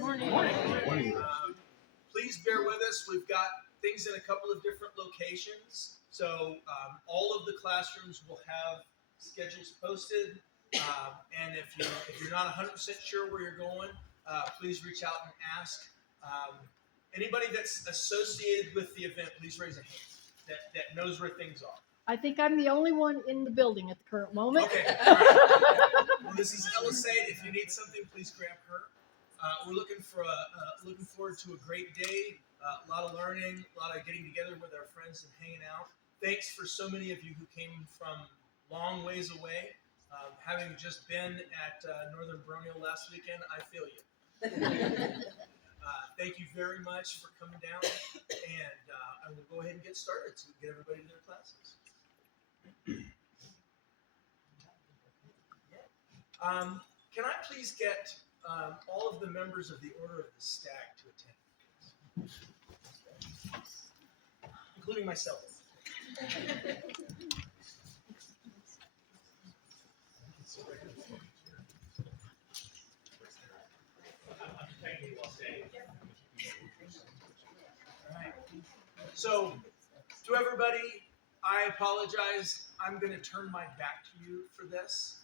Morning. Please bear with us. We've got things in a couple of different locations. So all of the classrooms will have schedules posted. And if you're not 100% sure where you're going, please reach out and ask. Anybody that's associated with the event, please raise a hand that knows where things are. I think I'm the only one in the building at the current moment. Okay. All right. Well, this is Ella Sade. If you need something, please grab her. We're looking forward to a great day. A lot of learning, a lot of getting together with our friends and hanging out. Thanks for so many of you who came from long ways away. Having just been at Northern Baronial last weekend, I feel you. Thank you very much for coming down, and I will go ahead and get started so we can get everybody to their classes. Can I please get all of the members of the Order of the Stag to attend, including myself? All right. So, to everybody, I apologize. I'm going to turn my back to you for this.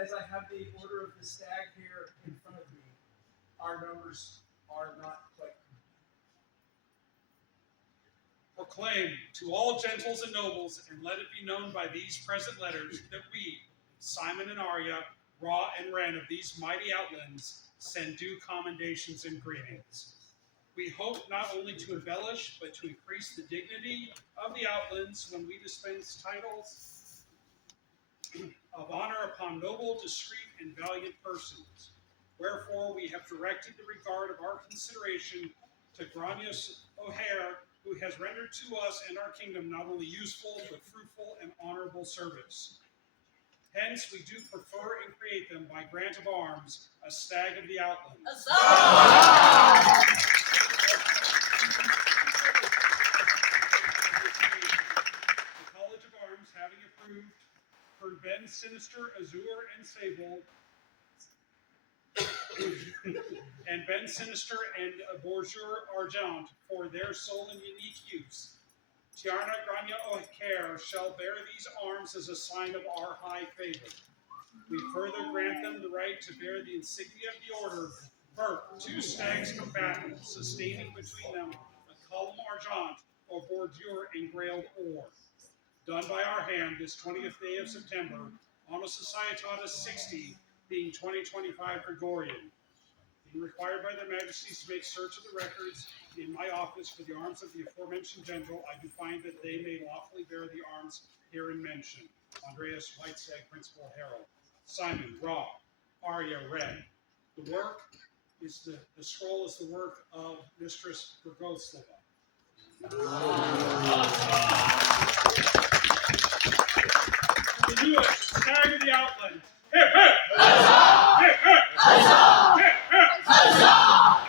As I have the Order of the Stag here in front of me, our numbers are not quite. Proclaim to all gentles and nobles, and let it be known by these present letters, that we, Simon and Arya, Ra and Ren of these mighty Outlands, send due commendations and greetings. We hope not only to embellish, but to increase the dignity of the Outlands when we dispense titles of honor upon noble, discreet, and valiant persons. Wherefore we have directed the regard of our consideration to Granius O'Hare, who has rendered to us and our kingdom not only useful, but fruitful and honorable service. Hence, we do prefer and create them by grant of arms, a stag of the Outlands. The College of Arms, having approved for Ben Sinister, Azure, and Sable, and Ben Sinister and Bourgeois Argent for their sole and unique use. Tiarna Grania O'Hare shall bear these arms as a sign of our high favor. We further grant them the right to bear the insignia of the order, Burke, two stags combatant, sustaining between them a column argent or bordure engrailed or. Done by our hand this 20th day of September, on a Societatis 60, being 2025 Gregorian. Being required by their majesties to make search of the records in my office for the arms of the aforementioned general, I do find that they may lawfully bear the arms herein mentioned. Andreas Whitestag, Principal Herald. Simon, Ra, Arya, Red. The work is the scroll is the work of Mistress Grgoslova. To do it, stag of the Outlands. Hip, hip! Huzzah! Hip, hip! Huzzah! Hip, hip! Huzzah!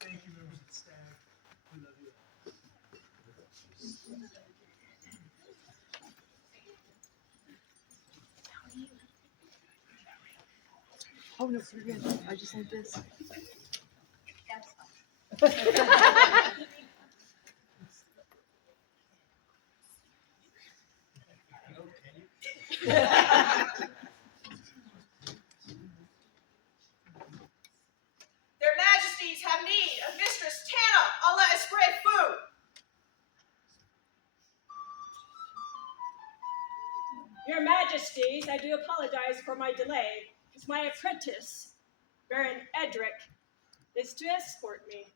Thank you, members of the staff. We love you. Oh, no, you're good. I just need this. Their Majesties have need of Mistress Tana a la Esprit Fou. Your Majesties, I do apologize for my delay, because my apprentice, Baron Edric, is to escort me.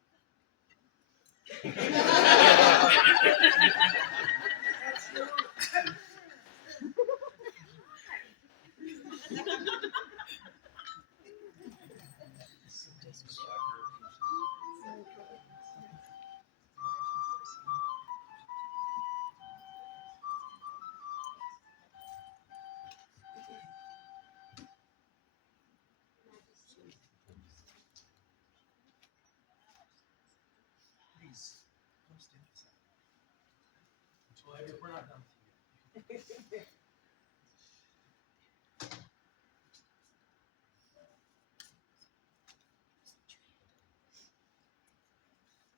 Edgar, we're not done with you.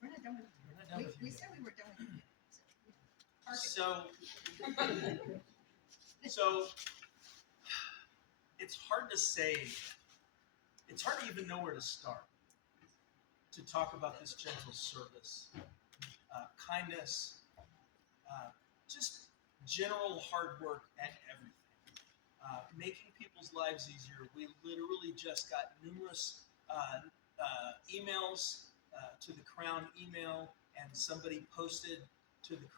We're not done with We're not done with you we yet. said we were done with you. So it's hard to say. It's hard to even know where to start to talk about this gentle service, kindness, just general hard work at everything, making people's lives easier. We literally just got numerous emails to the Crown email, and somebody posted to the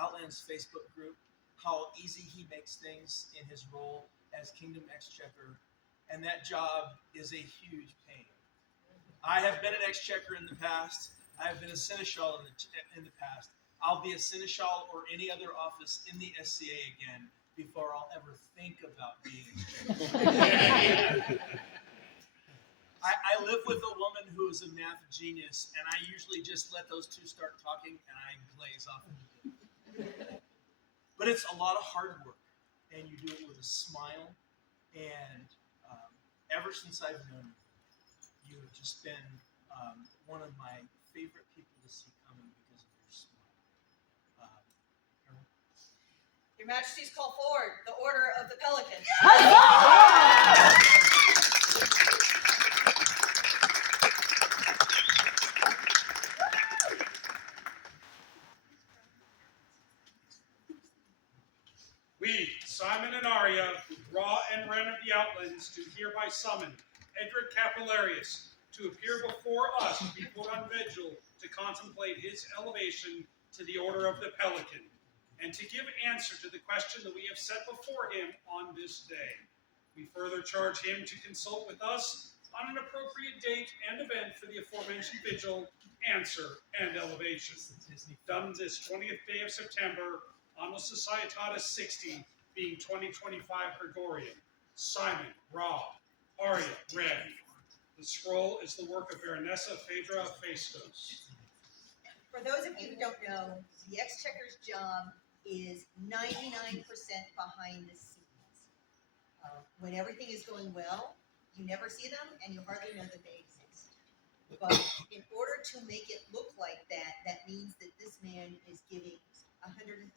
Outlands Facebook group how easy he makes things in his role as Kingdom Exchequer, and that job is a huge pain. I have been an exchequer in the past. I have been a seneschal in the past. I'll be a seneschal or any other office in the SCA again before I'll ever think about being exchequer. I live with a woman who is a math genius, and I usually just let those two start talking, and I glaze off into it. But it's a lot of hard work, and you do it with a smile. And ever since I've known you, you have just been one of my favorite people to see coming because of your smile. Colonel? Your Majesty's call forward the Order of the Pelican. We, Simon and Arya, Ra and Ren of the Outlands, do hereby summon Edric Capillarius to appear before us to be put on vigil to contemplate his elevation to the Order of the Pelican, and to give answer to the question that we have set before him on this day. We further charge him to consult with us on an appropriate date and event for the aforementioned vigil, answer, and elevation. Done this 20th day of September, Anno Societatis 60, being 2025 Gregorian. Simon, Ra, Arya, Ren. The scroll is the work of Baronessa Phaedra Phaistos. For those of you who don't know, the Exchequer's job is 99% behind the scenes. When everything is going well, you never see them and you hardly know that they exist. But in order to make it look like that, that means that this man is giving 110%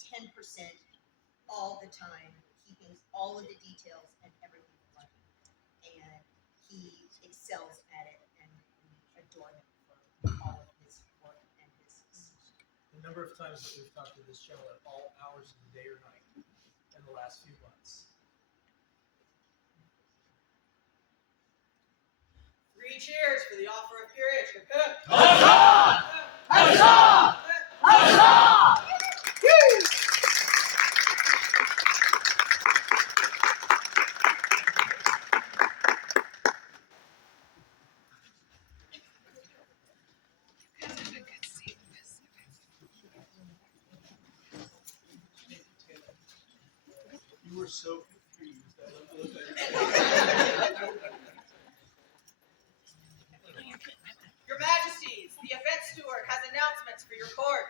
all the time, keeping all of the details and everything right. And he excels at it, and we adore him for all of his work and his. The number of times that we've talked to this gentleman at all hours of the day or night in the last few months. 3 cheers for the offer of peerage. Huzzah! Huzzah! Huzzah! You were so confused. I looked at Your Majesties, the event steward has announcements for your court.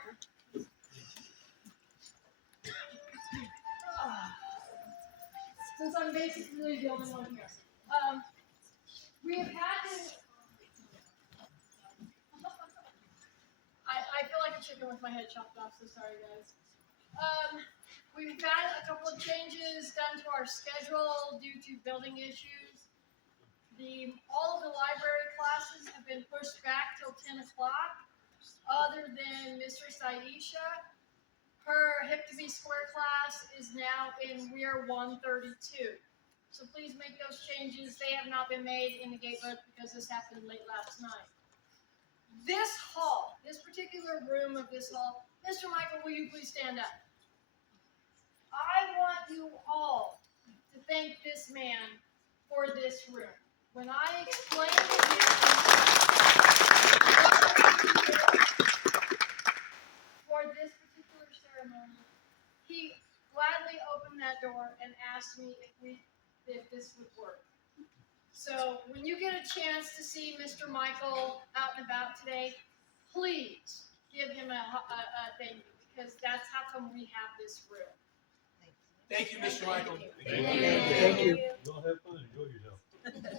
Since I'm basically the only one here. We have had to. I feel like a chicken with my head chopped off, so sorry guys. We've had a couple of changes done to our schedule due to building issues. All of the library classes have been pushed back till 10 o'clock, other than Mistress Aisha. Her Hip to Be Square class is now in Rear 132. So please make those changes. They have not been made in the gatebook because this happened late last night. This hall, this particular room of this hall, Mr. Michael, will you please stand up? I want you all to thank this man for this room. When I explained to him for this particular ceremony, he gladly opened that door and asked me if this would work. So when you get a chance to see Mr. Michael out and about today, please give him a thank you, because that's how come we have this room. Thank you, Mr. Michael. Thank you. Y'all have fun. Enjoy yourself.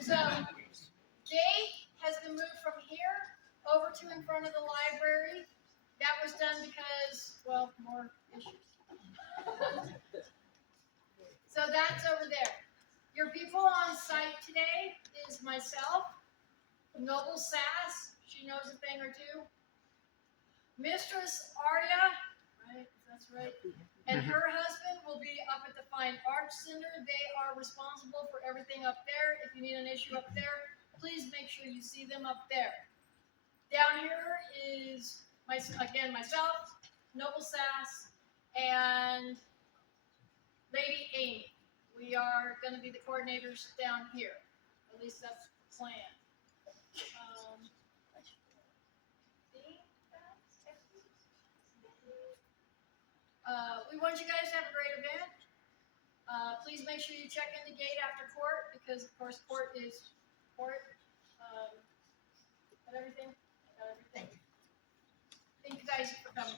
So, gate has been moved from here over to in front of the library. That was done because, well, more issues. So that's over there. Your people on site today is myself, Noble Sass, she knows a thing or two, Mistress Arya, right, that's right, and her husband will be up at the Fine Arts Center. They are responsible for everything up there. If you need an issue up there, please make sure you see them up there. Down here is, myself, Noble Sass, and Lady Amy. We are going to be the coordinators down here. At least that's the plan. We want you guys to have a great event. Please make sure you check in the gate after court because, of course, court is court. Got everything? Got everything. Thank you guys for coming.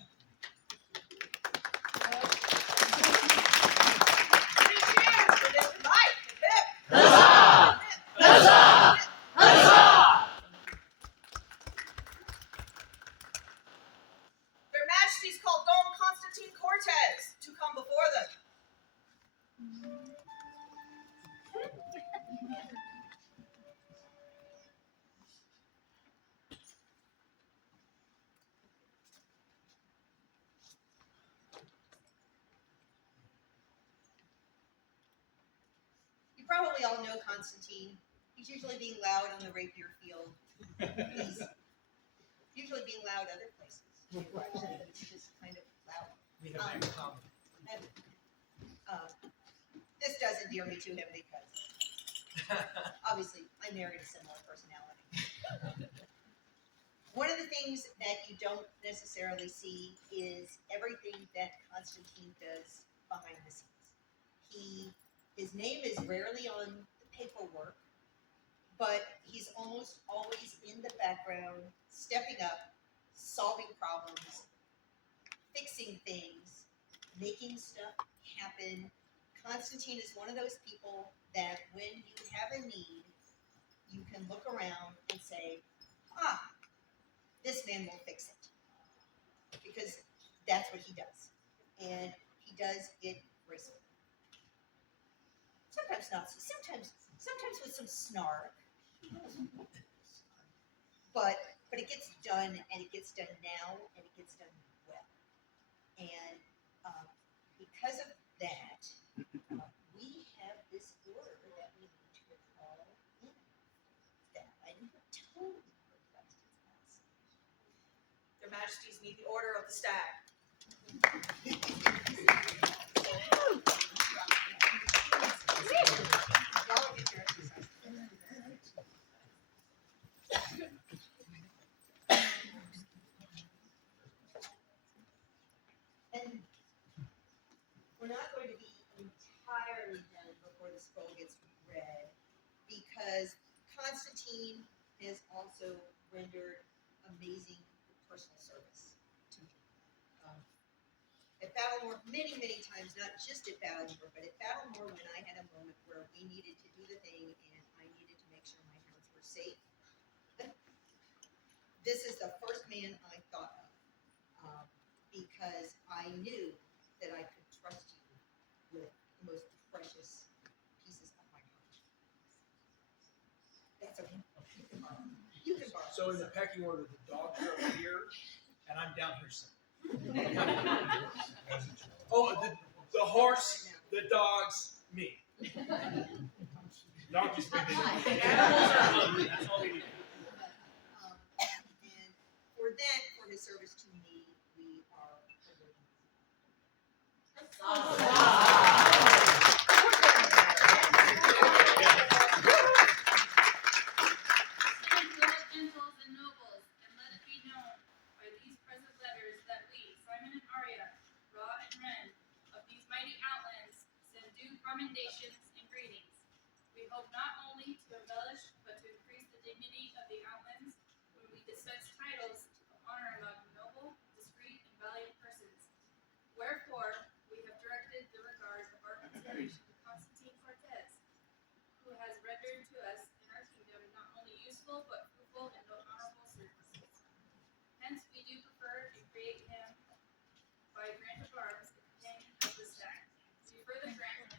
Their Majesties called Dom Constantine Cortez to come before them. You probably all know Constantine. He's usually being loud on the rapier field. He's usually being loud other places. He's just kind of loud. We have that in common. This does endear me to him because obviously I married a similar personality. One of the things that you don't necessarily see is everything that Constantine does behind the scenes. His name is rarely on the paperwork, but he's almost always in the background, stepping up, solving problems, fixing things, making stuff happen. Constantine is one of those people that when you have a need, you can look around and say, this man will fix it. Because that's what he does. And he does it briskly. Sometimes not, sometimes with some snark. But it gets done, and it gets done now, and it gets done well. And because of that, we have this order that we need to call in. That I never told you requested. Their Majesties need the Order of the Stag. Y'all get your exercise. And we're not going to be entirely done before the scroll gets read, because Constantine has also rendered amazing personal service to me. At Battlemore, many, many times, not just at Battlemore, but at Battlemore when I had a moment where we needed to do the thing and I needed to make sure my hounds were safe. This is the first man I thought of, because I knew that I could trust you with the most precious pieces of my heart. That's okay. You can borrow. You can borrow. So in the pecking order, the dogs are up here, and I'm down here somewhere. Oh, the horse, the dogs, me. Donkeys bring it. Animals are hungry. That's all we need. And for that, for his service to me, we are Gentles and nobles, and let it be known by these present letters that we, Simon and Arya, Ra and Ren, of these mighty outlands, send due commendations and greetings. We hope not only to embellish, but to increase the dignity of the outlands when we dispense titles of honor among noble, discreet, and valiant persons, useful but fruitful and honorable services. Hence, we do prefer and create him by grant of arms, the companion of the stag. We further grant him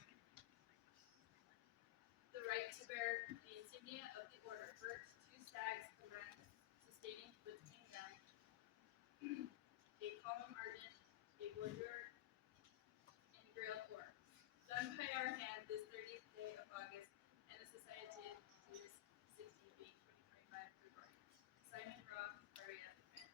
the right to bear the insignia of the order, girt two stags command, sustaining between them a column ardent, a bordure engrailed or. Done by our hand this 30th day of August, and associated to this 16th week, 2025 February. Simon Robb, Aria, Van.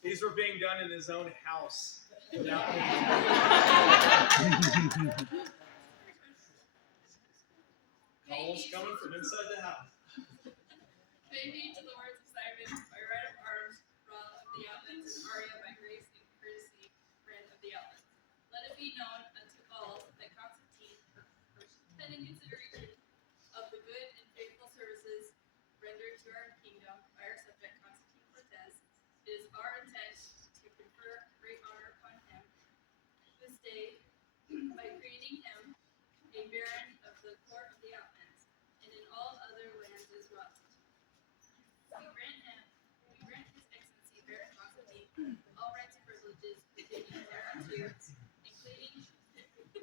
These were being done in his own house. Calls coming from inside the house. May be to the words of Simon, by right of arms, Ra of the Outlands, and Aria by grace and courtesy, friend of the Outlands. Let it be known unto all that Constantine, for and in consideration of the good and faithful services rendered to our kingdom by our subject Constantine Cortez, it is our intent to confer great honor upon him this day by creating him a baron of the court of the Outlands, and in all other lands as well. We grant His Excellency Baron Constantine all rights and privileges pertaining thereunto, including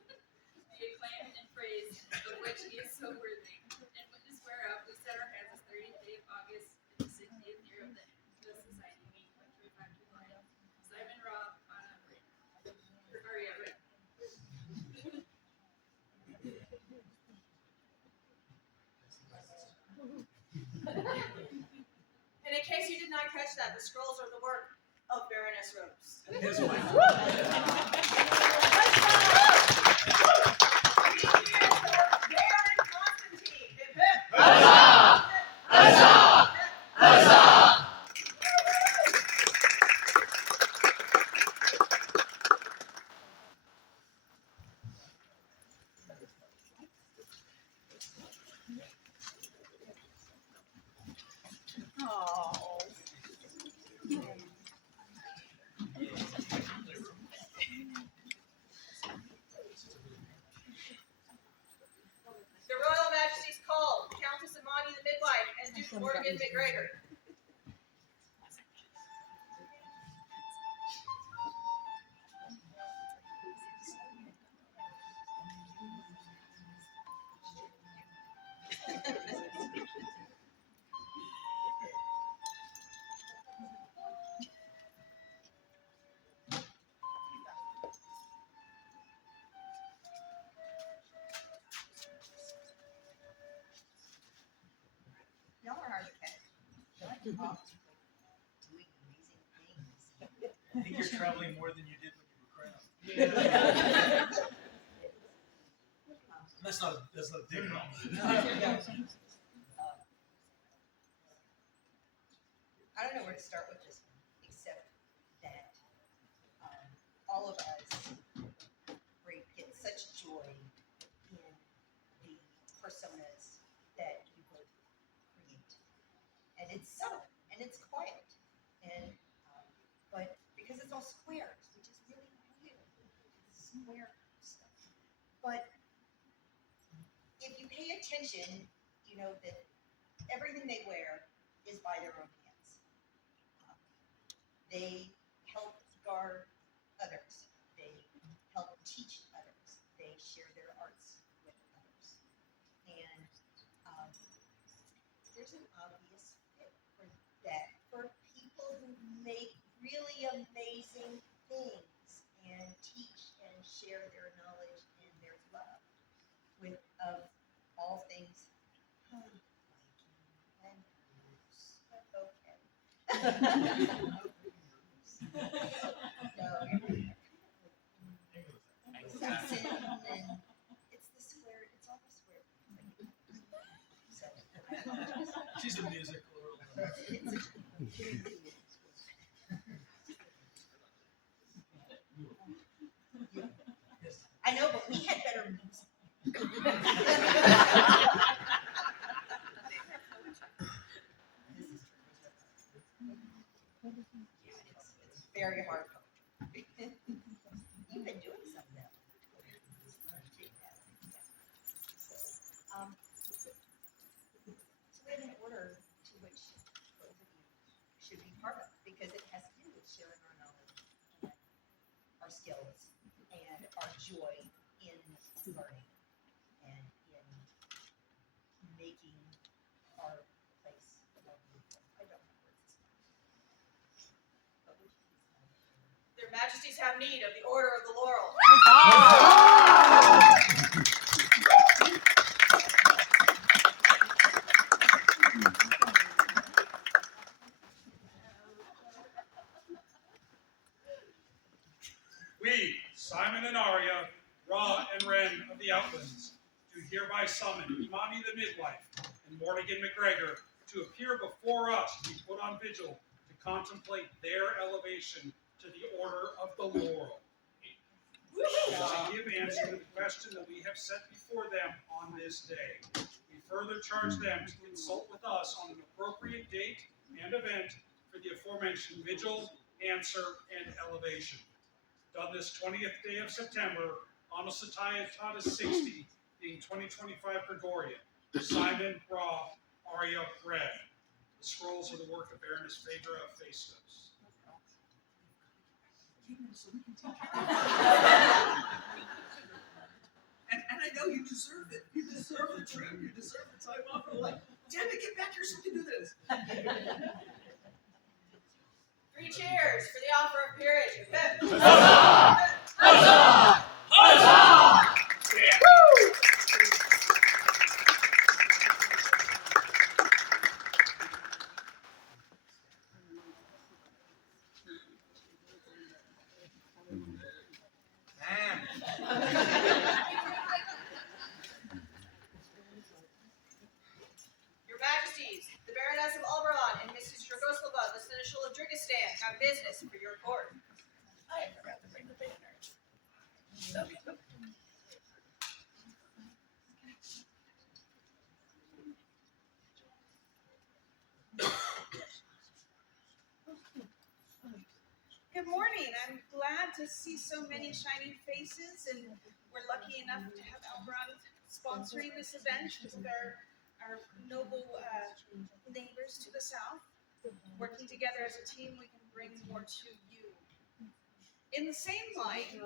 the acclaim and praise of which he is so worthy, and witness whereof we set our hands this 30th day of August in the 60th year of the Society Week, 2025 July. Simon Robb, Anna Aria, Rick. And in case you did not catch that, the scrolls are the work of Baroness Rose. His wife. Baron Constantine. Hip, hip. Huzzah! Huzzah! Huzzah! Oh. The Royal Majesty's called Countess Imani the Midwife and Duke Morgan McGregor. Y'all are hard to catch. Y'all are off to doing amazing things. I think you're traveling more than you did when you were crowned. That's not a dig at all. I don't know where to start with this one, except that all of us get such joy in the personas that you both create, and it's subtle and it's quiet, and but because it's all squares, which is really weird, square stuff. But if you pay attention, you know that everything they wear is by their own hands. They help guard others. They help teach others. They share their arts with others. And there's an obvious fit for that for people who make really amazing things and teach and share their knowledge and their love with of all things. And okay. Saxon and it's the square. It's all the square. So I apologize. She's a musical. I know, but we had better music. our joy in learning and in making our place more beautiful. I don't know words. But would you please stand? Their Majesties have need of the Order of the Laurel. We, Simon and Arya, Ra and Ren of the Outlands, do hereby summon Imani the Midwife and Mortigan McGregor to appear before us to be put on vigil to contemplate their elevation to the Order of the Laurel. And to give answer to the question that we have set before them on this day. We further charge them to consult with us on an appropriate date and event for the aforementioned vigil, answer, and elevation. Done this 20th day of September, Anasataya 60, being 2025 Gregorian. Simon, Ra, Arya, Red. The scrolls are the work of Baroness Phaedra of Phaistos. And I know you deserve it. You deserve the trip. You deserve the time off. We're like, damn it, get back here so we can do this. 3 cheers for the offer of peerage. Huzzah! Huzzah! Huzzah! Your Majesties, the Baroness of Alberon and Mrs. Dragoslava, the Seneschal of Drigistan, have business for your court. I forgot to bring the banner. Good morning. I'm glad to see so many shining faces, and we're lucky enough to have Alberon sponsoring this event with our noble neighbors to the south. Working together as a team, we can bring more to you. In the same line,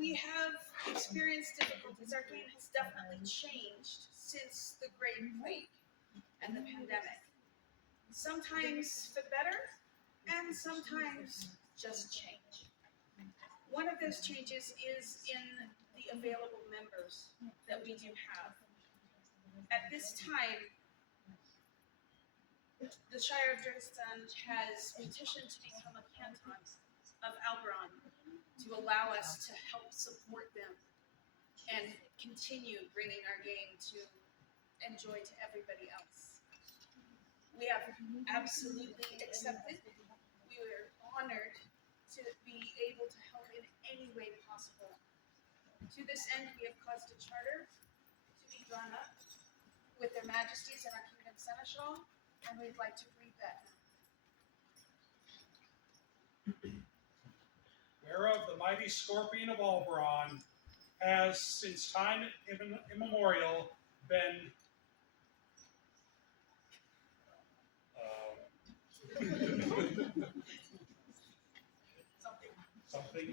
we have experienced difficulties. Our game has definitely changed since the Great Quake and the pandemic. Sometimes for the better, and sometimes just change. One of those changes is in the available members that we do have. At this time, the Shire of Drigistan has petitioned to become a canton of Alberon to allow us to help support them and continue bringing our game to enjoy to everybody else. We have absolutely accepted. We are honored to be able to help in any way possible. To this end, we have caused a charter to be drawn up with their Majesties and our Kingdom Seneschal, and we'd like to read that now. Whereof the mighty Scorpion of Alberon has, since time immemorial, been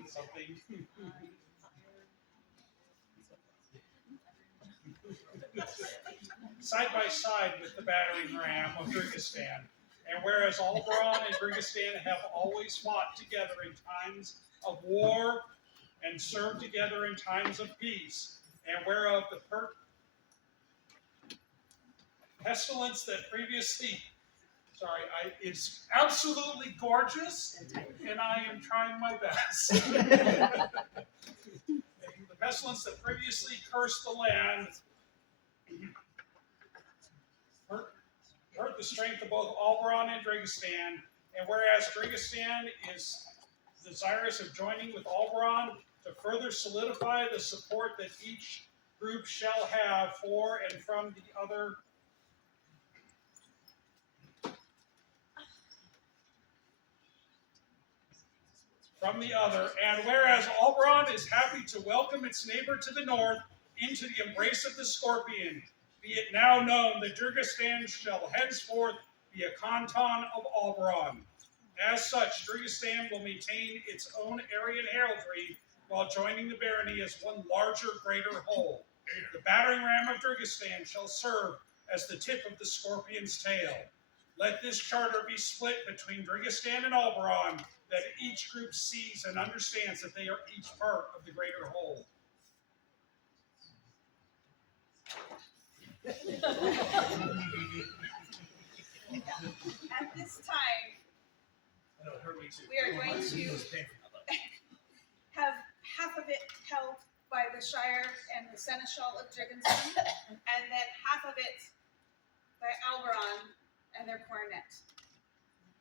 something. Side by side with the battering ram of Drigistan, and whereas Alberon and Drigistan have always fought together in times of war and served together in times of peace, and whereof the pestilence that previously, it's absolutely gorgeous, and I am trying my best. The pestilence that previously cursed the land hurt the strength of both Alberon and Drigistan, and whereas Drigistan is desirous of joining with Alberon to further solidify the support that each group shall have for and from the other. And whereas Alberon is happy to welcome its neighbor to the north into the embrace of the Scorpion, be it now known that Drigistan shall henceforth be a canton of Alberon. As such, Drigistan will maintain its own Aryan heraldry, while joining the barony as one larger, greater whole. The battering ram of Driggistan shall serve as the tip of the scorpion's tail. Let this charter be split between Driggistan and Alberon, that each group sees and understands that they are each part of the greater whole. At this time, I know, it hurt me too. we are going to have half of it held by the Shire and the Seneschal of Drigginson, and then half of it by Alberon and their coronet.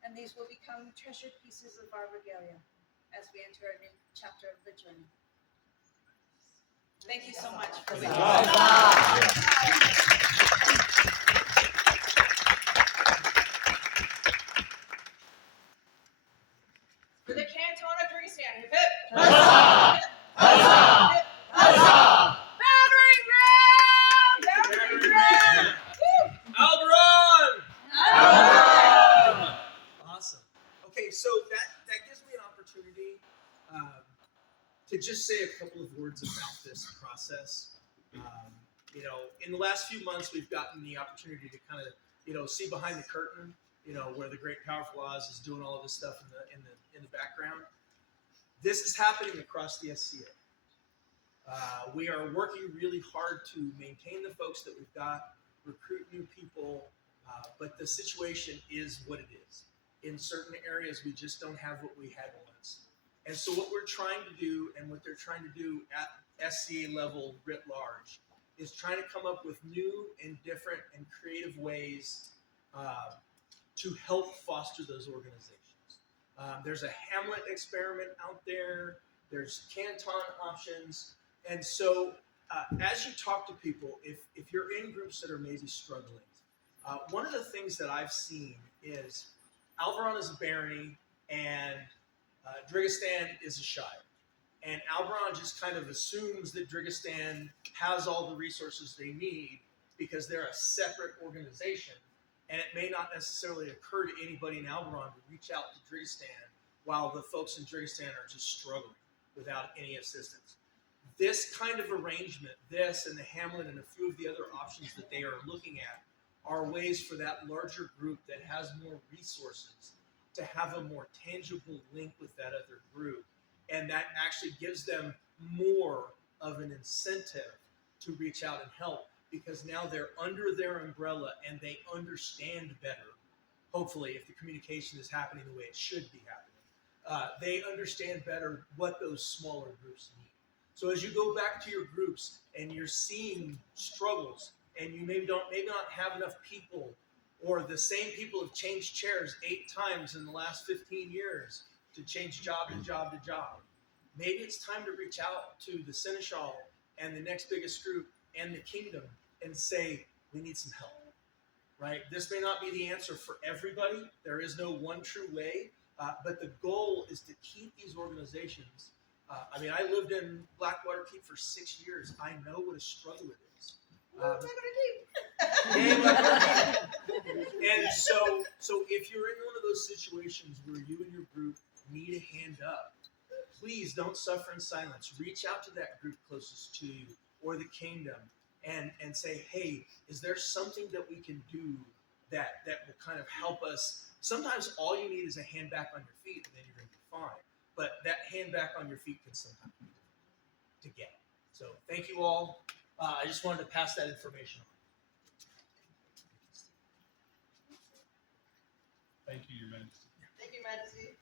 And these will become treasured pieces of our regalia as we enter a new chapter of the journey. Thank you so much for For the canton of Driggistan, hip hip! Huzzah! Huzzah! Huzzah! Battering ram! Battering ram! Alberon! Awesome. Okay, so that gives me an opportunity to just say a couple of words about this process. In the last few months, we've gotten the opportunity to kind of, see behind the curtain, where the Great Powerful Oz is doing all of this stuff in the background. This is happening across the SCA. We are working really hard to maintain the folks that we've got, recruit new people, but the situation is what it is. In certain areas, we just don't have what we had once. And so what we're trying to do, and what they're trying to do at SCA level writ large, is trying to come up with new and different and creative ways to help foster those organizations. There's a Hamlet experiment out there. There's canton options. And so as you talk to people, if you're in groups that are maybe struggling, one of the things that I've seen is Alberon is a barony and Driggistan is a shire. And Alberon just kind of assumes that Driggistan has all the resources they need because they're a separate organization. And it may not necessarily occur to anybody in Alberon to reach out to Driggistan while the folks in Driggistan are just struggling without any assistance. This kind of arrangement, this and the Hamlet and a few of the other options that they are looking at, are ways for that larger group that has more resources to have a more tangible link with that other group. And that actually gives them more of an incentive to reach out and help, because now they're under their umbrella and they understand better, hopefully, if the communication is happening the way it should be happening. They understand better what those smaller groups need. So as you go back to your groups and you're seeing struggles, and you maybe not have enough people, or the same people have changed chairs 8 times in the last 15 years to change job to job to job. Maybe it's time to reach out to the Seneschal and the next biggest group and the kingdom and say, we need some help, right? This may not be the answer for everybody. There is no one true way, but the goal is to keep these organizations. I lived in Blackwater Keep for 6 years. I know what a struggle it is. And so if you're in one of those situations where you and your group need a hand up, please don't suffer in silence. Reach out to that group closest to you or the kingdom and say, hey, is there something that we can do that will kind of help us? Sometimes all you need is a hand back on your feet and then you're going to be fine. But that hand back on your feet can sometimes be difficult to get. So thank you all. I just wanted to pass that information on. Thank you, Your Majesty. Thank you, Majesty.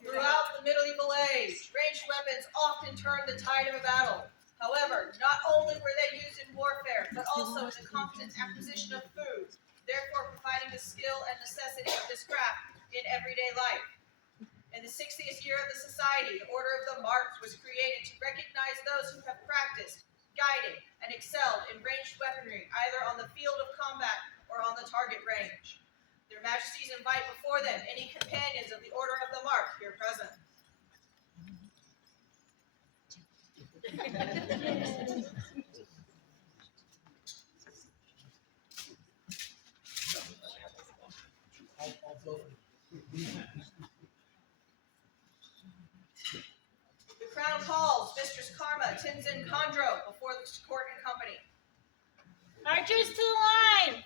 Throughout the medieval age, ranged weapons often turned the tide of a battle. However, not only were they used in warfare, but also in the constant acquisition of food, therefore providing the skill and necessity of this craft in everyday life. In the 60th year of the Society, the Order of the Marked was created to recognize those who have practiced, guided, and excelled in ranged weaponry, either on the field of combat or on the target range. Their Majesties invite before them any companions of the Order of the Mark here present. I'll vote. The Crown calls Mistress Karma Tinzin Condro before the court and company. Archers to the line!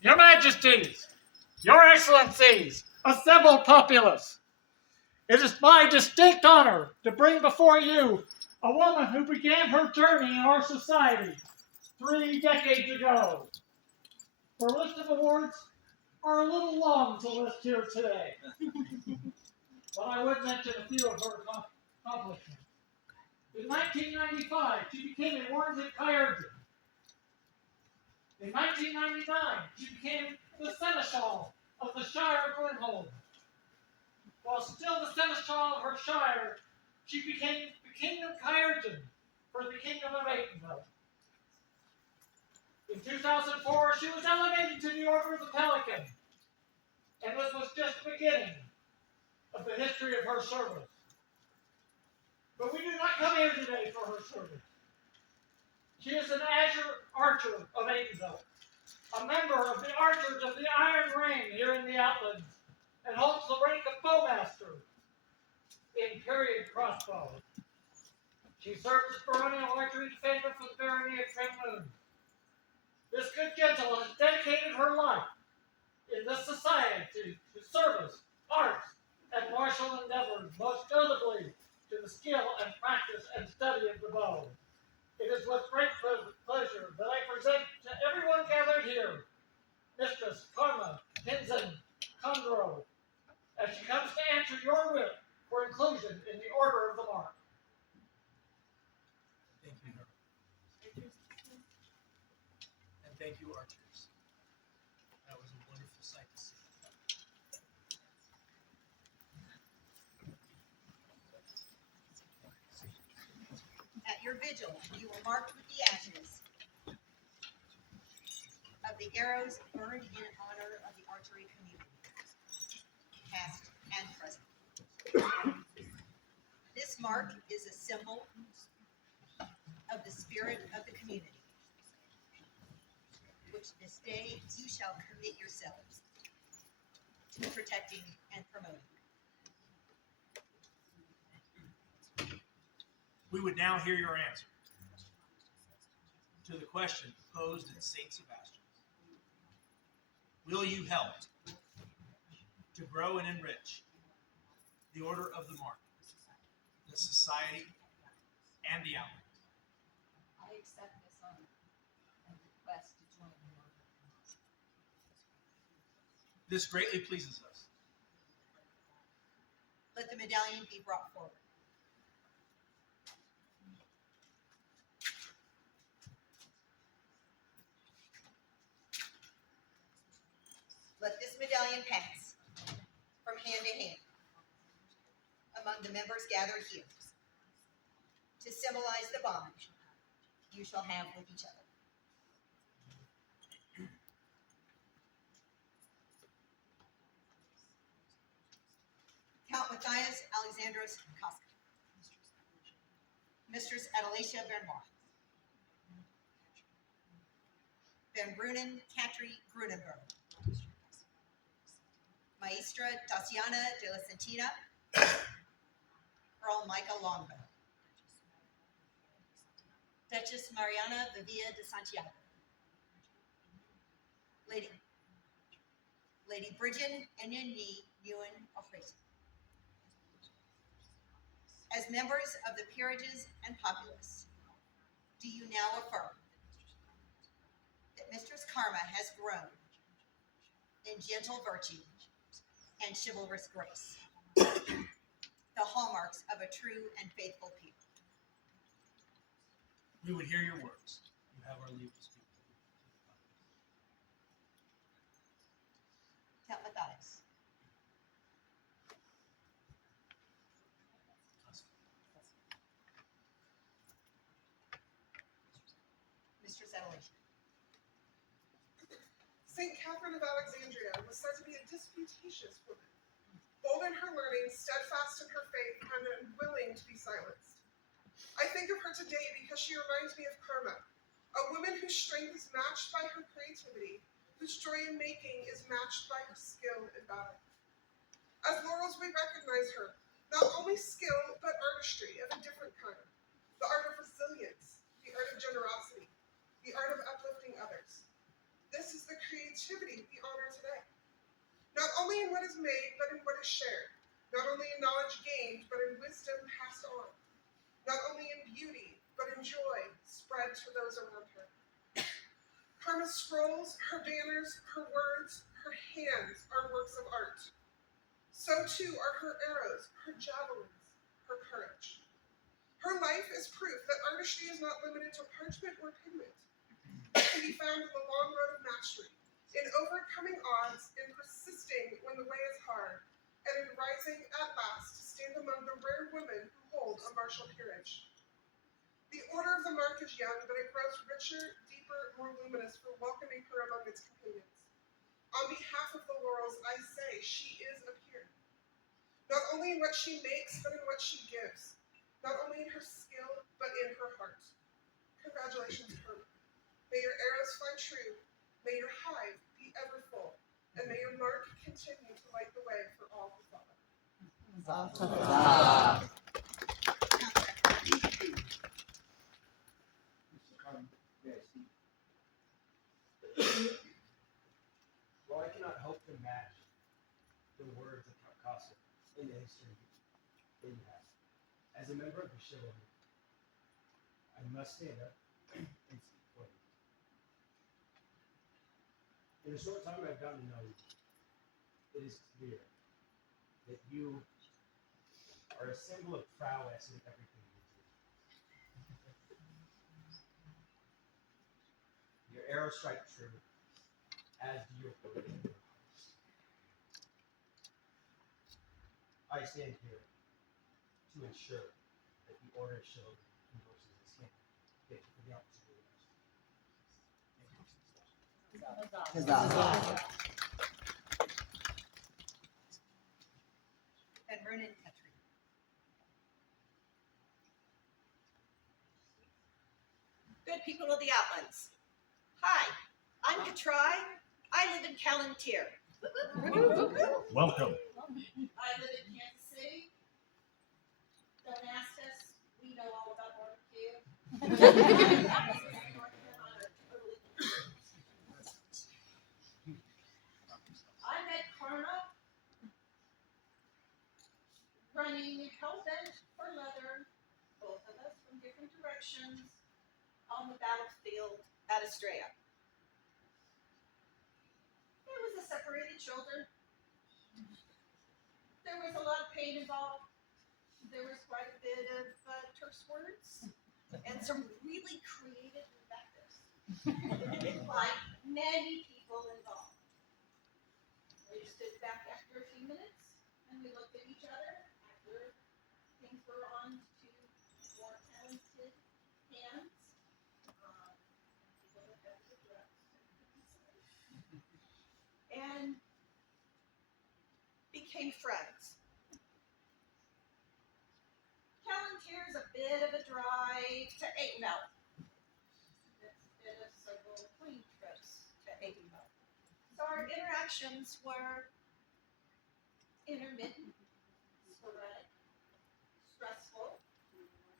Your Majesties, Your Excellencies, assembled populace, it is my distinct honor to bring before you a woman who began her journey in our society 3 decades ago. Her list of awards are a little long to list here today, but I would mention a few of her accomplishments. In 1995, she became a Warranted Collegium. In 1999, she became the Seneschal of the Shire of Glenholm. While still the Seneschal of her shire, she became the King of Collegium for the Kingdom of Atenville. In 2004, she was elevated to the Order of the Pelican, and this was just the beginning of the history of her service. But we do not come here today for her service. She is an Azure Archer of Atenville, a member of the Archers of the Iron Rain here in the Outlands, and holds the rank of Bowmaster in period crossbow. She serves as Baronial Archery Defender for the Barony of Tremloon. This good gentleman has dedicated her life in this society to service, arts, and martial endeavors, most notably to the skill and practice and study of the bow. It is with great pleasure that I present to everyone gathered here Mistress Karma Tinzin Condro, as she comes to answer your writ for inclusion in the Order of the Mark. Thank you, Herb. And thank you, archers. That was a wonderful sight to see. At your vigil, you were marked with the ashes of the arrows burned in honor of the archery community, past and present. This mark is a symbol of the spirit of the community, which this day you shall commit yourselves to protecting and promoting. We would now hear your answer to the question posed in St. Sebastian. Will you help to grow and enrich the Order of the Mark, the Society, and the Outlands? I accept this honor and request to join the order. This greatly pleases us. Let the medallion be brought forward. Let this medallion pass from hand to hand among the members gathered here to symbolize the bond you shall have with each other. Count Matthias Alexandros Koska. Mistress Adelacia Benoit. Van Brunen Katri Grunenberg. Maestra Tatiana de la Centina, Earl Michael Longbow, Duchess Mariana Vivia de Santiago, Lady Bridget Enyoni Ewan O'Hrayson. As members of the peerages and populace, do you now affirm that Mistress Karma has grown in gentle virtue and chivalrous grace, the hallmarks of a true and faithful people? We would hear your words. You have our leave to speak. Count Matthias. Mr. Settley. St. Catherine of Alexandria was said to be a disputatious woman, bold in her learning, steadfast in her faith, and unwilling to be silenced. I think of her today because she reminds me of Karma, a woman whose strength is matched by her creativity, whose joy in making is matched by her skill in battle. As laurels, we recognize her, not only skill, but artistry of a different kind. The art of resilience, the art of generosity, the art of uplifting others. This is the creativity we honor today. Not only in what is made, but in what is shared. Not only in knowledge gained, but in wisdom passed on. Not only in beauty, but in joy spread to those around her. Karma's scrolls, her banners, her words, her hands are works of art. So too are her arrows, her javelins, her courage. Her life is proof that artistry is not limited to parchment or pigment. It can be found in the long road of mastery, in overcoming odds, in persisting when the way is hard, and in rising at last to stand among the rare women who hold a martial peerage. The order of the mark is young, but it grows richer, deeper, more luminous for welcoming her among its companions. On behalf of the laurels, I say she is a peer. Not only in what she makes, but in what she gives. Not only in her skill, but in her heart. Congratulations, Karma. May your arrows fly true, may your hive be ever full, and may your mark continue to light the way for all who follow. While I cannot hope to match the words of Picasso in the history that you have, as a member of the chivalry, I must stand up and speak for you. In the short time I've gotten to know you, it is clear that you are a symbol of prowess in everything you do. Your arrows strike true, as do your words and your hearts. I stand here to ensure that the order shown endorses this game. Thank you for the opportunity. And Vernon Petrie. Good people of the Outlands. Hi, I'm Katrai. I live in Palantir. Welcome. I live in Kansas City. Don't ask us. We know all about barbecue. I met Karma running hell-bent for leather, both of us from different directions, on the battlefield at Estrella. There was a separated shoulder. There was a lot of pain involved. There was quite a bit of terse words and some really creative invectives, like many people involved. We stood back after a few minutes and we looked at each other after things were on to more talented hands. People that have the drugs and became friends. Palantir is a bit of a drive to Aidenmouth. It's a bit of several plane trips to Aidenmouth. So our interactions were intermittent, sporadic, stressful,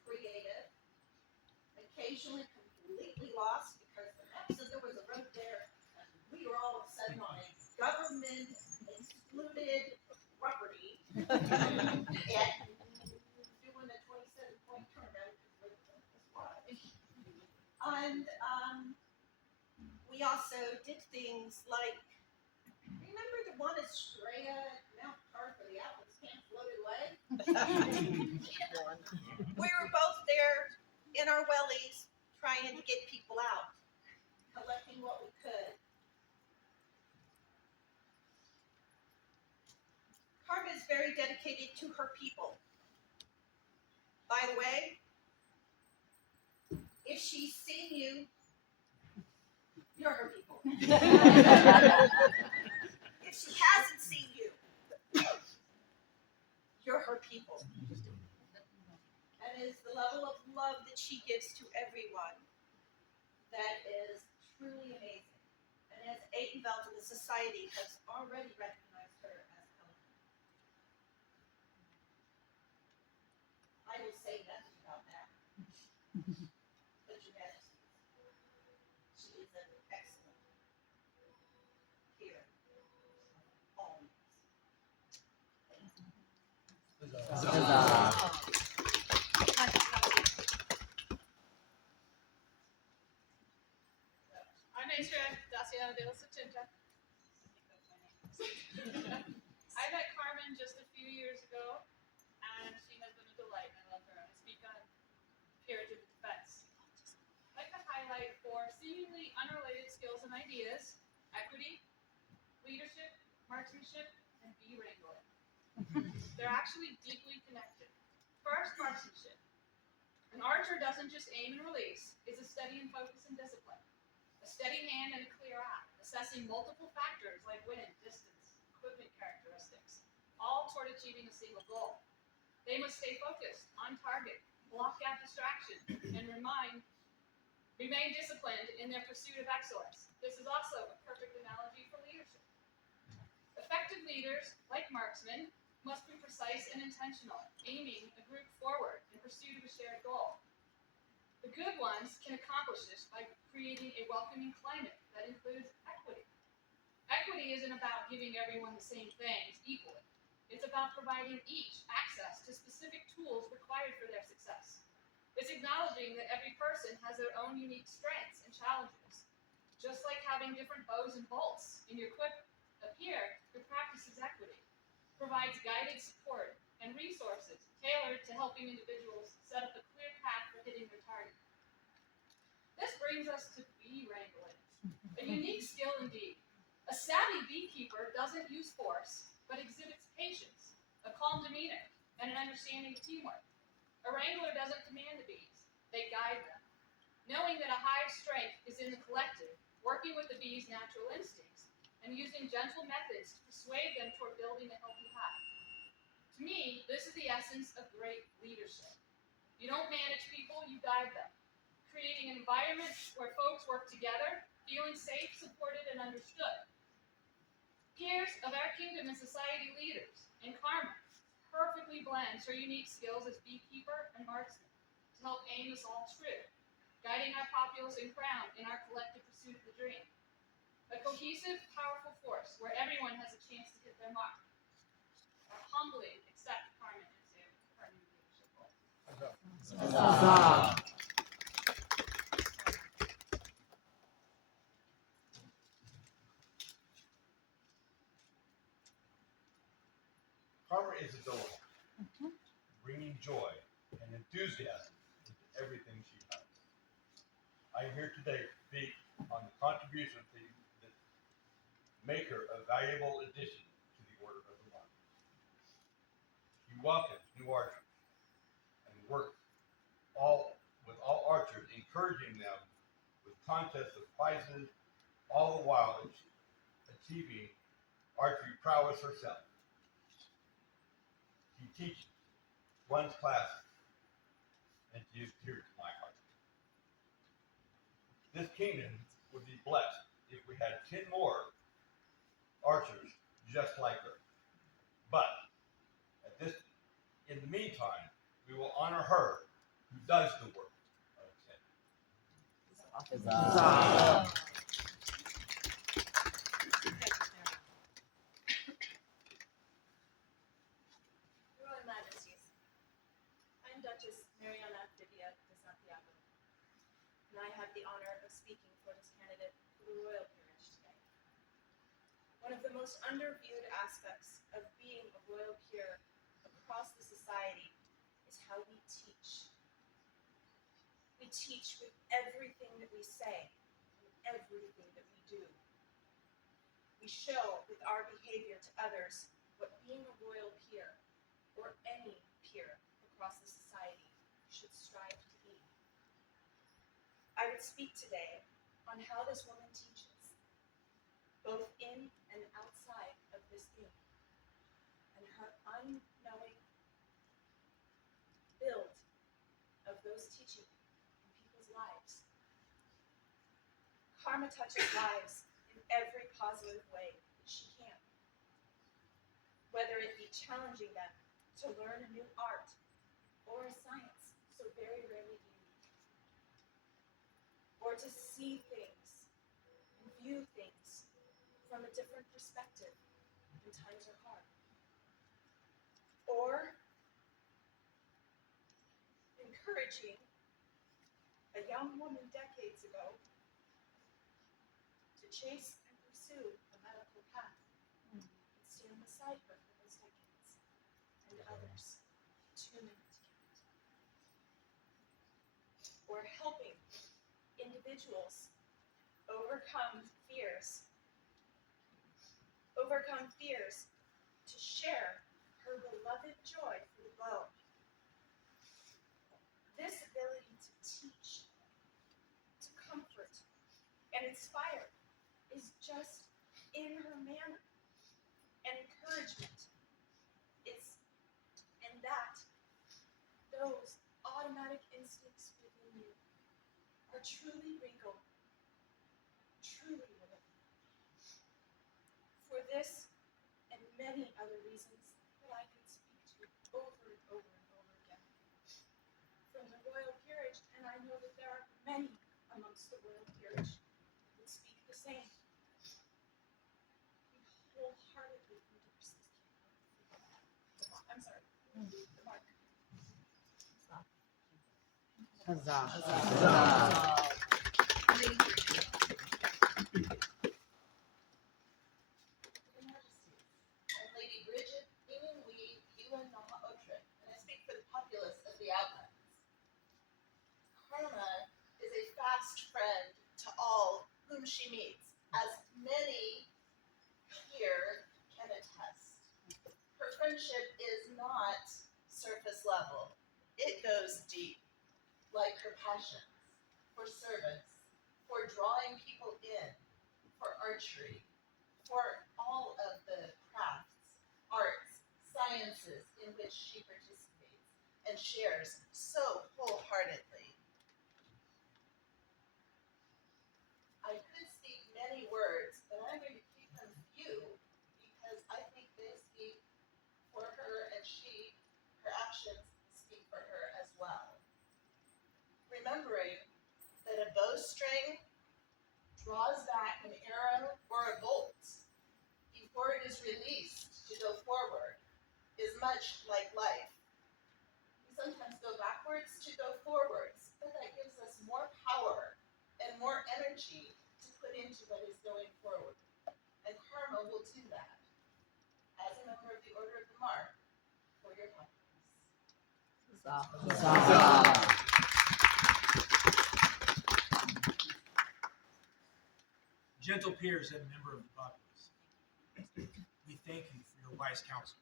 creative, occasionally completely lost because the map said there was a road there and we were all of a sudden on a government excluded property and doing a 27-point turnaround because that's why. And we also did things like, remember the one Estrella at Mount Park where the Outlands camp floated away? We were both there in our wellies trying to get people out, collecting what we could. very dedicated to her people. By the way, if she's seen you, you're her people. If she hasn't seen you, you're her people. That is the level of love that she gives to everyone. That is truly amazing. And as Aitenveld and the society has already recognized her as Pelican. I will say nothing about that. But Your Majesty, she is an excellent peer. Always. Our maestro, Daciana de la Setenta. I met Carmen just a few years ago, and she has been a delight. I love her. I speak on Puritan defense. I'd like to highlight four seemingly unrelated skills and ideas: equity, leadership, marksmanship, and bee wrangling. They're actually deeply connected. First, marksmanship. An archer doesn't just aim and release, it's a steady and focus and discipline. A steady hand and a clear eye, assessing multiple factors like wind, distance, equipment characteristics, all toward achieving a single goal. They must stay focused, on target, block out distraction, and remain disciplined in their pursuit of excellence. This is also a perfect analogy for leadership. Effective leaders, like marksmen, must be precise and intentional, aiming a group forward in pursuit of a shared goal. The good ones can accomplish this by creating a welcoming climate that includes equity. Equity isn't about giving everyone the same things equally. It's about providing each access to specific tools required for their success. It's acknowledging that every person has their own unique strengths and challenges. Just like having different bows and bolts in your equipment, here, your practice is equity. Provides guided support and resources tailored to helping individuals set up a clear path for hitting their target. This brings us to bee wrangling, a unique skill indeed. A savvy beekeeper doesn't use force, but exhibits patience, a calm demeanor, and an understanding of teamwork. A wrangler doesn't command the bees, they guide them. Knowing that a hive strength is in the collective, working with the bees' natural instincts, and using gentle methods to persuade them toward building a healthy hive. To me, this is the essence of great leadership. You don't manage people, you guide them, creating an environment where folks work together, feeling safe, supported, and understood. Peers of our kingdom and society leaders, and Carmen, perfectly blends her unique skills as beekeeper and marksman to help aim us all true, guiding our populace and crown in our collective pursuit of the dream. A cohesive, powerful force where everyone has a chance to hit their mark. I humbly accept Carmen into her new leadership role. Karma is a delight, bringing joy and enthusiasm into everything she does. I am here today to speak on the contribution that make her a valuable addition to the Order of the One. She welcomes new archers and works with all archers, encouraging them with contests of prizes, all the while achieving archery prowess herself. She teaches, runs classes, and she is dear to my heart. This kingdom would be blessed if we had 10 more archers just like her. But in the meantime, we will honor her who does the work of 10. Royal Majesties, I'm Duchess Mariana Vivia de Santiago, and I have the honor of speaking for this candidate for the royal peerage today. One of the most underviewed aspects of being a royal peer across the society is how we teach. We teach with everything that we say and everything that we do. We show with our behavior to others what being a royal peer, or any peer across the society, should strive to be. I would speak today on how this woman teaches, both in and outside of this theme, and her unknowing build of those teaching in people's lives. Karma touches lives in every positive way that she can. Whether it be challenging them to learn a new art or a science so very rarely unique, or to see things and view things from a different perspective when times are hard, or encouraging a young woman decades ago to chase and pursue a medical path and stand beside her for those decades and others too many to count, or helping individuals overcome fears to share her beloved joy for the globe. This ability to teach, to comfort, and inspire is just in her manner, and encouragement is in that those automatic instincts within you are truly regal, truly royal. For this and many other reasons that I could speak to over and over and over again. From the royal peerage, and I know that there are many amongst the royal peerage who would speak the same. We wholeheartedly endorse this campaign. I'm sorry, the mark. Your Majesties, I'm Lady Bridget Ewing-Lee Ewan-Nama-Otrick, and I speak for the populace of the Outlands. Karma is a fast friend to all whom she meets, as many here can attest. Her friendship is not surface level. It goes deep, like her passions for service, for drawing people in, for archery, for all of the crafts, arts, sciences in which she participates and shares so wholeheartedly. I could speak many words, but I'm going to keep them few because I think they speak for her and her actions speak for her as well. Remembering that a bowstring draws back an arrow or a bolt before it is released to go forward is much like life. We sometimes go backwards to go forwards, but that gives us more power and more energy to put into what is going forward. And karma will do that. As a member of the Order of the Mark, for your confidence. Gentle peers and member of the populace, we thank you for your wise counsel.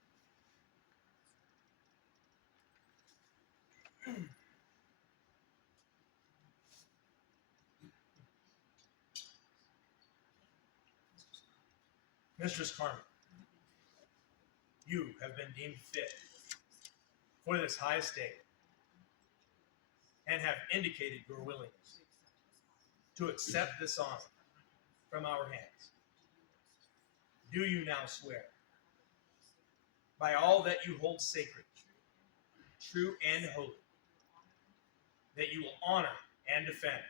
Mistress Carmen, you have been deemed fit for this high estate and have indicated your willingness to accept this honor from our hands. Do you now swear, by all that you hold sacred, true and holy, that you will honor and defend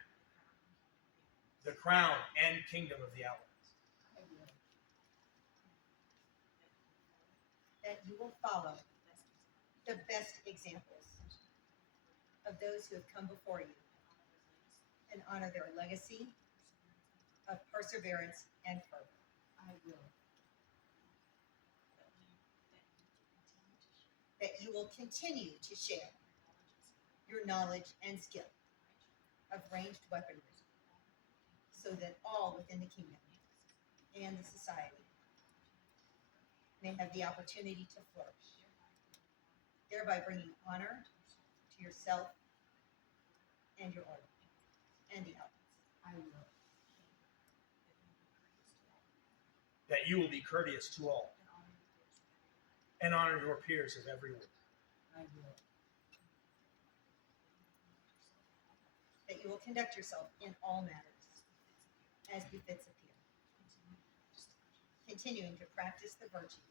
the crown and kingdom of the Outlands? That you will follow the best examples of those who have come before you and honor their legacy of perseverance and fervor. I will. That you will continue to share your knowledge and skill of ranged weaponry so that all within the kingdom and the society may have the opportunity to flourish, thereby bringing honor to yourself and your order and the Outlands. I will. That you will be courteous to all and honor your peers of every order. I will. That you will conduct yourself in all matters as befits a peer, continuing to practice the virtues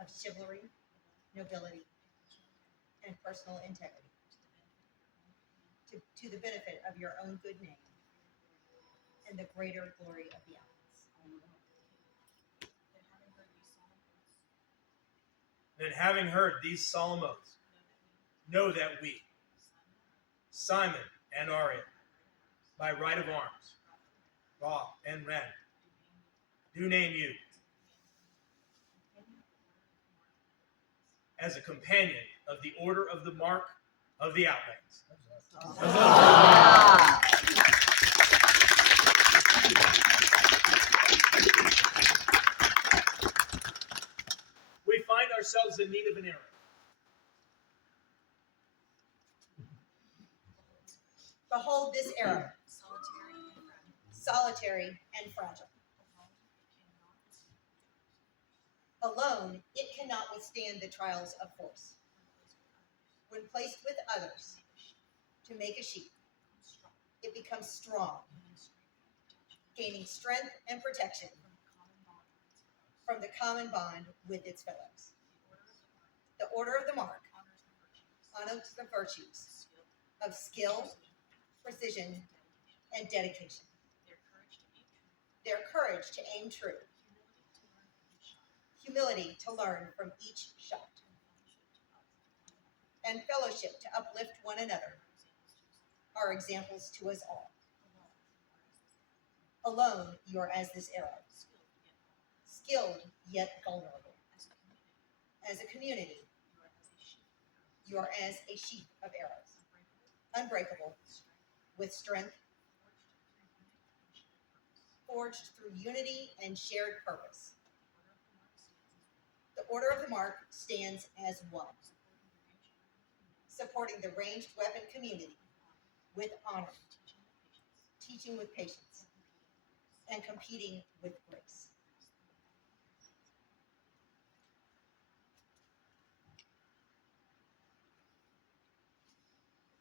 of chivalry, nobility, and personal integrity to the benefit of your own good name and the greater glory of the Outlands. Then, having heard these solemn oaths, know that we, Simon and Arya, by right of arms, Ra and Ren, do name you as a companion of the Order of the Mark of the Outlands. We find ourselves in need of an arrow. Behold this arrow, solitary and fragile. Alone, it cannot withstand the trials of force. When placed with others to make a sheep, it becomes strong, gaining strength and protection from the common bond with its fellows. The Order of the Mark honors the virtues of skill, precision, and dedication. Their courage to aim true, humility to learn from each shot, and fellowship to uplift one another are examples to us all. Alone, you are as this arrow, skilled yet vulnerable. As a community, you are as a sheaf of arrows, unbreakable, with strength, forged through unity and shared purpose. The Order of the Mark stands as one, supporting the ranged weapon community with honor, teaching with patience, and competing with grace.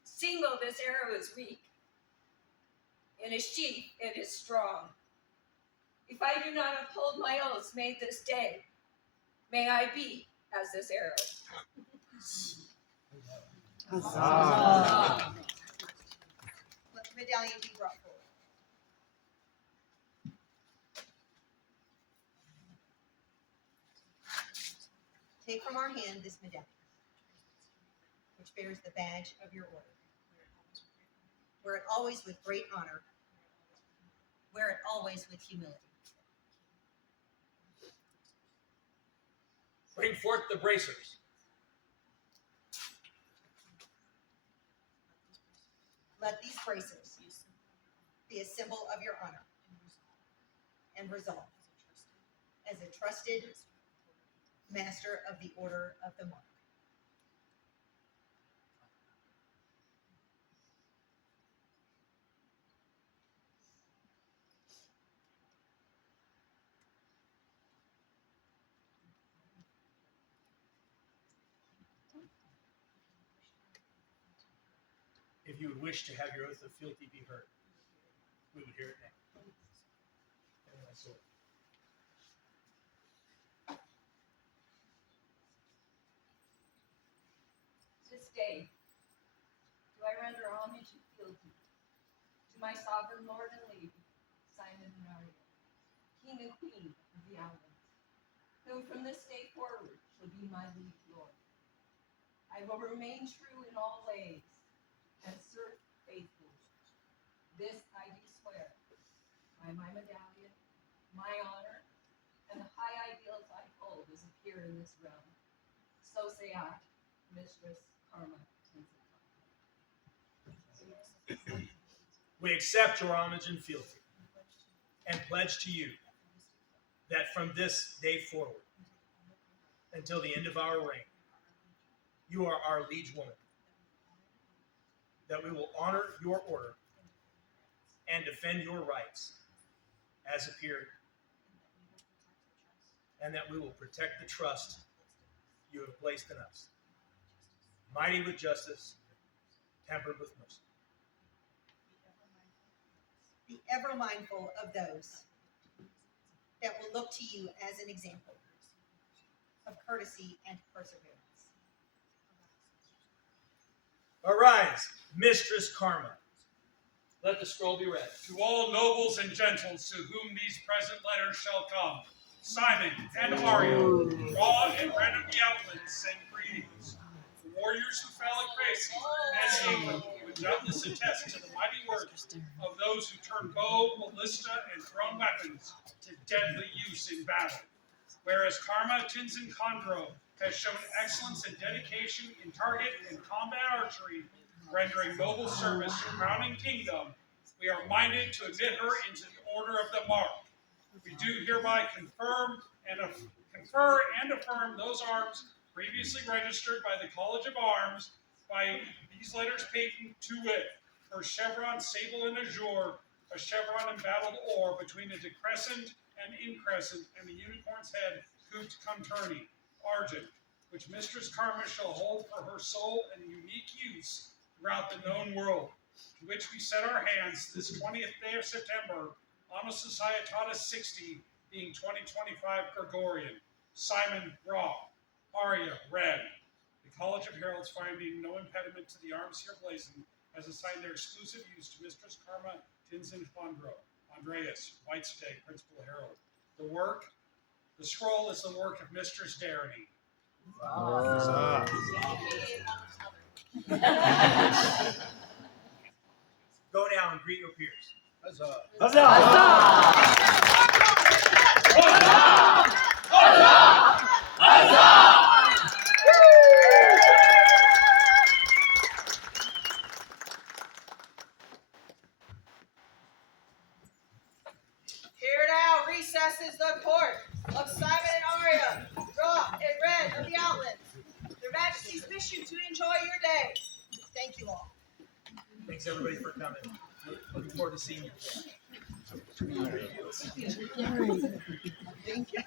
Single, this arrow is weak. In a sheath, it is strong. If I do not uphold my oaths made this day, may I be as this arrow. Let the medallion be brought forward. Take from our hand this medallion, which bears the badge of your order. Wear it always with great honor. Wear it always with humility. Bring forth the bracers. Let these bracers be a symbol of your honor and resolve as a trusted master of the Order of the Mark. If you would wish to have your oath of fealty be heard, we would hear it now. And my sword. This day, do I render homage and fealty to my sovereign lord and lady, Simon and Arya, king and queen of the Outlands, who from this day forward shall be my liege lord. I will remain true in all ways and serve faithfully. This I do swear by my medallion, my honor, and the high ideals I hold as a peer in this realm. So say I, Mistress Karma Tinsley. We accept your homage and fealty and pledge to you that from this day forward, until the end of our reign. You are our liege woman. That we will honor your order and defend your rights as appeared, and that we will protect the trust you have placed in us, mighty with justice, tempered with mercy. Be ever mindful of those that will look to you as an example of courtesy and perseverance. Arise, Mistress Karma. Let the scroll be read. To all nobles and gentles to whom these present letters shall come, Simon and Arya, Raw and Red of the Outlands, send greetings. The warriors who fell at Crecy and England would doubtless attest to the mighty work of those who turn bow, ballista, and thrown weapons to deadly use in battle. Whereas Karma Tinsin Kondro has shown excellence and dedication in target and combat archery, rendering noble service to crowning kingdom, we are minded to admit her into the order of the Mark. We do hereby confer and affirm those arms previously registered by the College of Arms by these letters patent to wit, her chevron sable and azure, a chevron embattled or between a decrescent and increscent, and the unicorn's head couped conturni, argent, which Mistress Karma shall hold for her sole and unique use throughout the known world, to which we set our hands this 20th day of September, Anno Societatis 60, being 2025 Gregorian. Simon, Raw, Arya, Red. The College of Heralds, finding no impediment to the arms here blazoned, has assigned their exclusive use to Mistress Karma Tinsin Fondro, Andreas, Whitestay, Principal Herald. The scroll is the work of Mistress Darany. Go now and greet your peers. Huzzah! Here now recesses the court of Simon and Arya, Raw and Red of the Outlands. Their Majesties wish you to enjoy your day. Thank you all. Thanks everybody for coming. Looking forward to seeing you. Turn this in. Thank you.